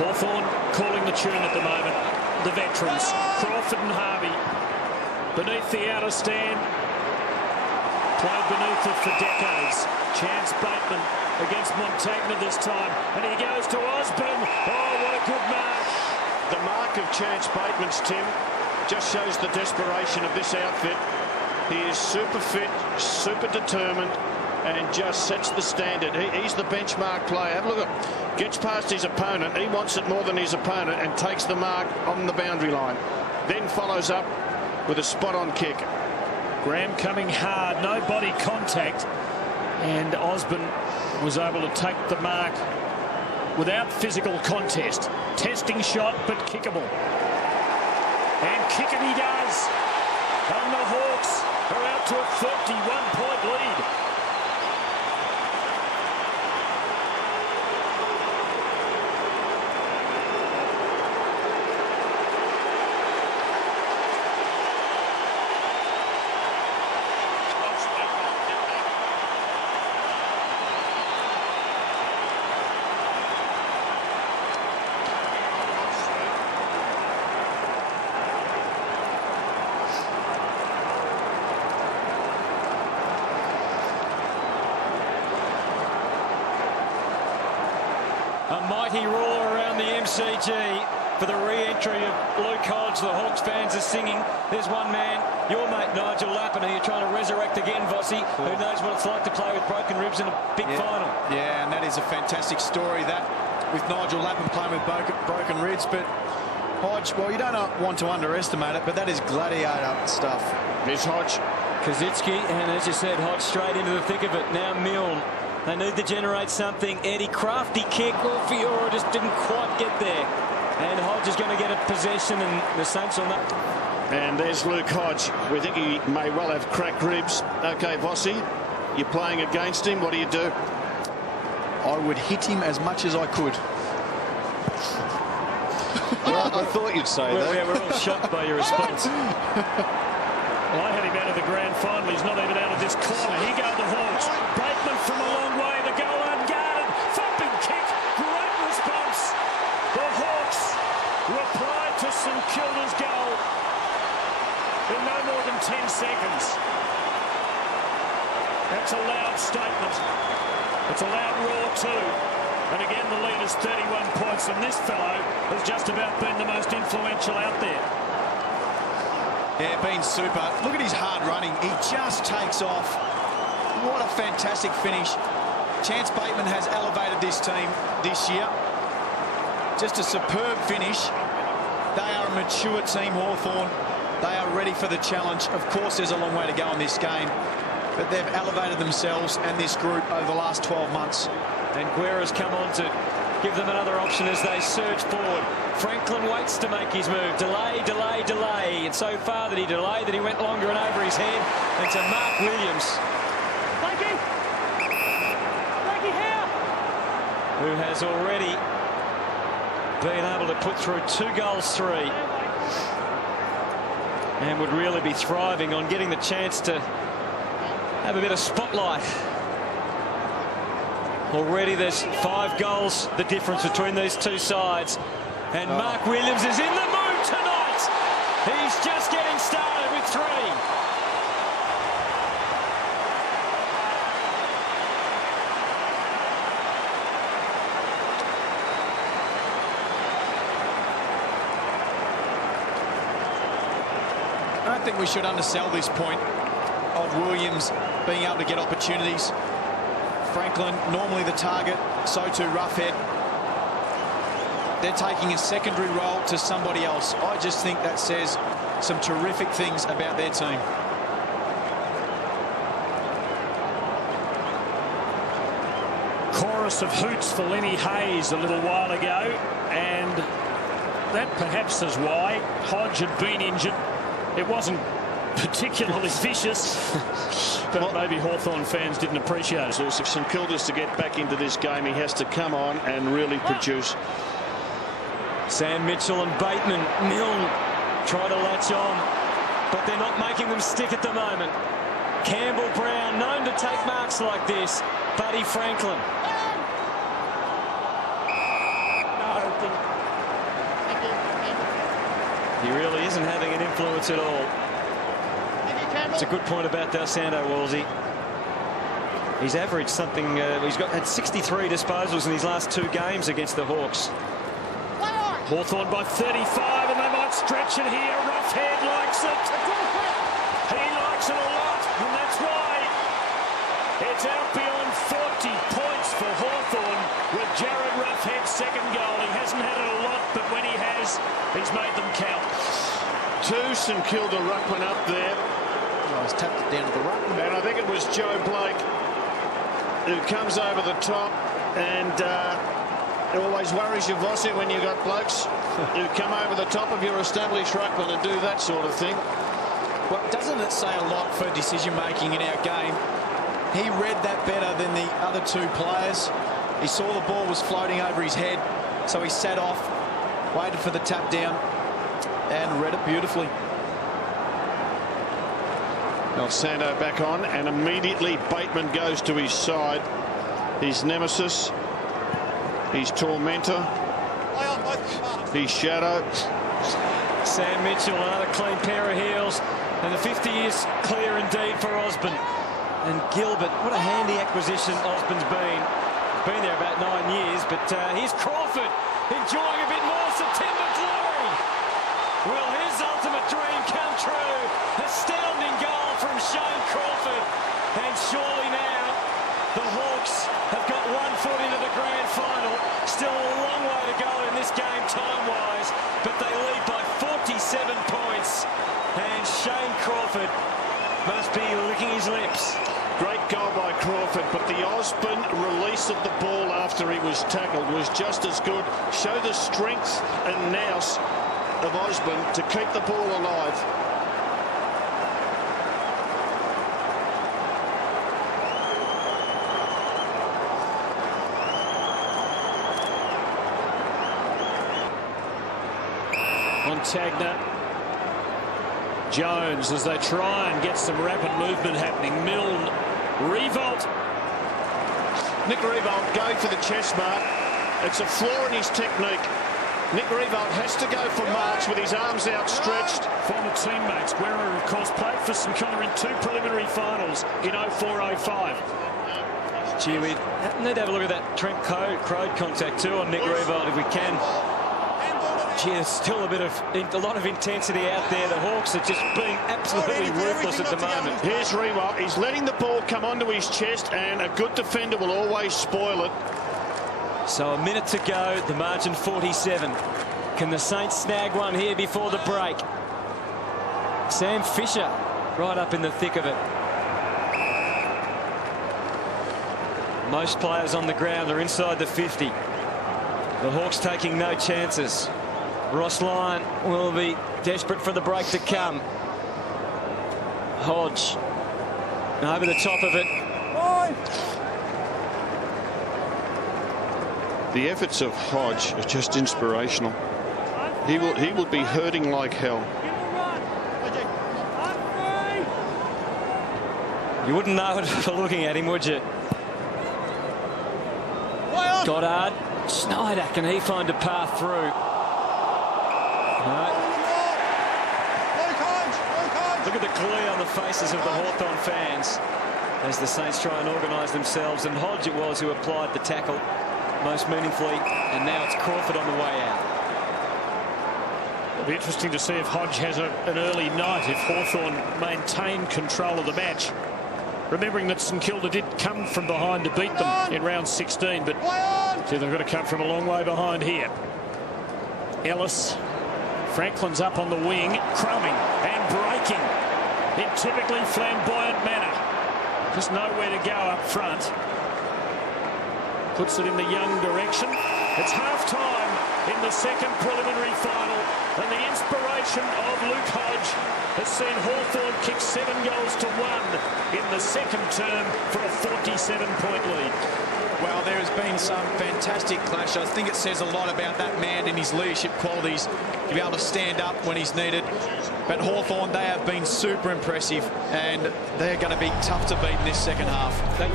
Hawthorn calling the tune at the moment. The veterans, Crawford and Harvey, beneath the outer stand. Played beneath it for decades. Chance Bateman against Montagna this time. And he goes to Osborne. Oh, what a good mark. The mark of Chance Bateman's, Tim, just shows the desperation of this outfit. He is super fit, super determined, and just sets the standard. He's the benchmark player. Have a look at, gets past his opponent. He wants it more than his opponent and takes the mark on the boundary line. Then follows up with a spot-on kick. Graham coming hard, no body contact, and Osborne was able to take the mark without physical contest. Testing shot, but kickable. And kick it he does. And the Hawks are out to a 31-point lead. A mighty roar around the MCG for the re-entry of Luke Hodge. The Hawks fans are singing. There's one man, your mate Nigel Lappin, who you're trying to resurrect again, Vossi. Who knows what it's like to play with broken ribs in a big final. Yeah, and that is a fantastic story, that, with Nigel Lappin playing with broken ribs. But Hodge, well, you don't want to underestimate it, but that is gladiator stuff. Here's Hodge. Kazitsky, and as you said, Hodge straight into the thick of it. Now Milne. They need to generate something. Eddie, crafty kick. Oh, Fiora just didn't quite get there. And Hodge is going to get a possession, and the Saints will not. And there's Luke Hodge. We think he may well have cracked ribs. OK, Vossi, you're playing against him. What do you do? I would hit him as much as I could. I thought you'd say that. Yeah, we're all shocked by your response. Well, I had him out of the grand final. He's not even out of this corner. Here go the Hawks. Bateman from a long way. The goal unguarded. Thumping kick. Great response. The Hawks replied to St Kilda's goal in no more than 10 seconds. That's a loud statement. It's a loud roar too. And again, the lead is 31 points. And this fellow has just about been the most influential out there. Yeah, been super. Look at his hard running. He just takes off. What a fantastic finish. Chance Bateman has elevated this team this year. Just a superb finish. They are a mature team, Hawthorn. They are ready for the challenge. Of course, there's a long way to go in this game, but they've elevated themselves and this group over the last 12 months. And Guerra's come on to give them another option as they surge forward. Franklin waits to make his move. Delay, delay, delay. And so far that he delayed, that he went longer and over his head. And to Mark Williams. Blakey here. Who has already been able to put through 2 goals, 3. And would really be thriving on getting the chance to have a bit of spotlight. Already there's 5 goals, the difference between these two sides. And Mark Williams is in the mood tonight. He's just getting started with 3. I don't think we should undersell this point of Williams being able to get opportunities. Franklin, normally the target, so too Roughhead. They're taking a secondary role to somebody else. I just think that says some terrific things about their team. Chorus of hoots for Lenny Hayes a little while ago, and that perhaps is why Hodge had been injured. It wasn't particularly vicious, but maybe Hawthorn fans didn't appreciate it. So if St Kilda's to get back into this game, he has to come on and really produce. Sam Mitchell and Bateman. Milne try to latch on, but they're not making them stick at the moment. Campbell Brown, known to take marks like this. Buddy Franklin. No, influence at all. It's a good point about Del Santo, Wolsey. He's averaged something, had 63 disposals in his last 2 games against the Hawks. Hawthorn by 35, and they might stretch it here. Roughhead likes it. He likes it a lot, and that's why it's out beyond 40 points for Hawthorn with Jared Roughhead's second goal. He hasn't had it a lot, but when he has, he's made them count. 2 St Kilda ruckman up there. Oh, he's tapped it down to the ruckman. And I think it was Joe Blake who comes over the top, and it always worries you, Vossi, when you've got blokes who come over the top of your established ruckman and do that sort of thing. Well, doesn't it say a lot for decision-making in our game? He read that better than the other 2 players. He saw the ball was floating over his head, so he sat off, waited for the tap down, and read it beautifully. Del Santo back on, and immediately Bateman goes to his side. His nemesis, his tormentor, his shadow. Sam Mitchell, another clean pair of heels, and the 50 is clear indeed for Osborne. And Gilbert, what a handy acquisition Osborne's been. Been there about 9 years, but here's Crawford enjoying a bit more September glory. Will his ultimate dream come true? Astounding goal from Shane Crawford, and surely now the Hawks have got 1 foot into the grand final. Still a long way to go in this game time-wise, but they lead by 47 points, and Shane Crawford must be licking his lips. Great goal by Crawford, but the Osborne release of the ball after he was tackled was just as good. Show the strength and nous of Osborne to keep the ball alive. Montagna, Jones as they try and get some rapid movement happening. Milne, Riewoldt. Nick Riewoldt going for the chest mark. It's a flaw in his technique. Nick Riewoldt has to go for marks with his arms outstretched. Former teammates. Guerra, of course, played for St Kilda in 2 preliminary finals in 04-05. Gee, we need to have a look at that Trent Crode contact too on Nick Riewoldt if we can. Gee, there's still a lot of intensity out there. The Hawks are just being absolutely ruthless at the moment. Here's Riewoldt. He's letting the ball come onto his chest, and a good defender will always spoil it. So a minute to go, the margin 47. Can the Saints snag one here before the break? Sam Fisher right up in the thick of it. Most players on the ground are inside the 50. The Hawks taking no chances. Ross Lyon will be desperate for the break to come. Hodge over the top of it. The efforts of Hodge are just inspirational. He will be hurting like hell. You wouldn't know it for looking at him, would you? Goddard, Schneider, can he find a path through? No. Look at the glee on the faces of the Hawthorn fans as the Saints try and organise themselves, and Hodge it was who applied the tackle most meaningfully, and now it's Crawford on the way out. It'll be interesting to see if Hodge has an early night, if Hawthorn maintain control of the match. Remembering that St Kilda did come from behind to beat them in round 16, but they've got to come from a long way behind here. Ellis, Franklin's up on the wing, crumbing and breaking in typically flamboyant manner. Just nowhere to go up front. Puts it in the Young direction. It's half-time in the second preliminary final, and the inspiration of Luke Hodge has seen Hawthorn kick 7 goals to 1 in the second term for a 47-point lead. Well, there has been some fantastic clash. I think it says a lot about that man and his leadership qualities to be able to stand up when he's needed. But Hawthorn, they have been super impressive, and they're going to be tough to beat in this second half.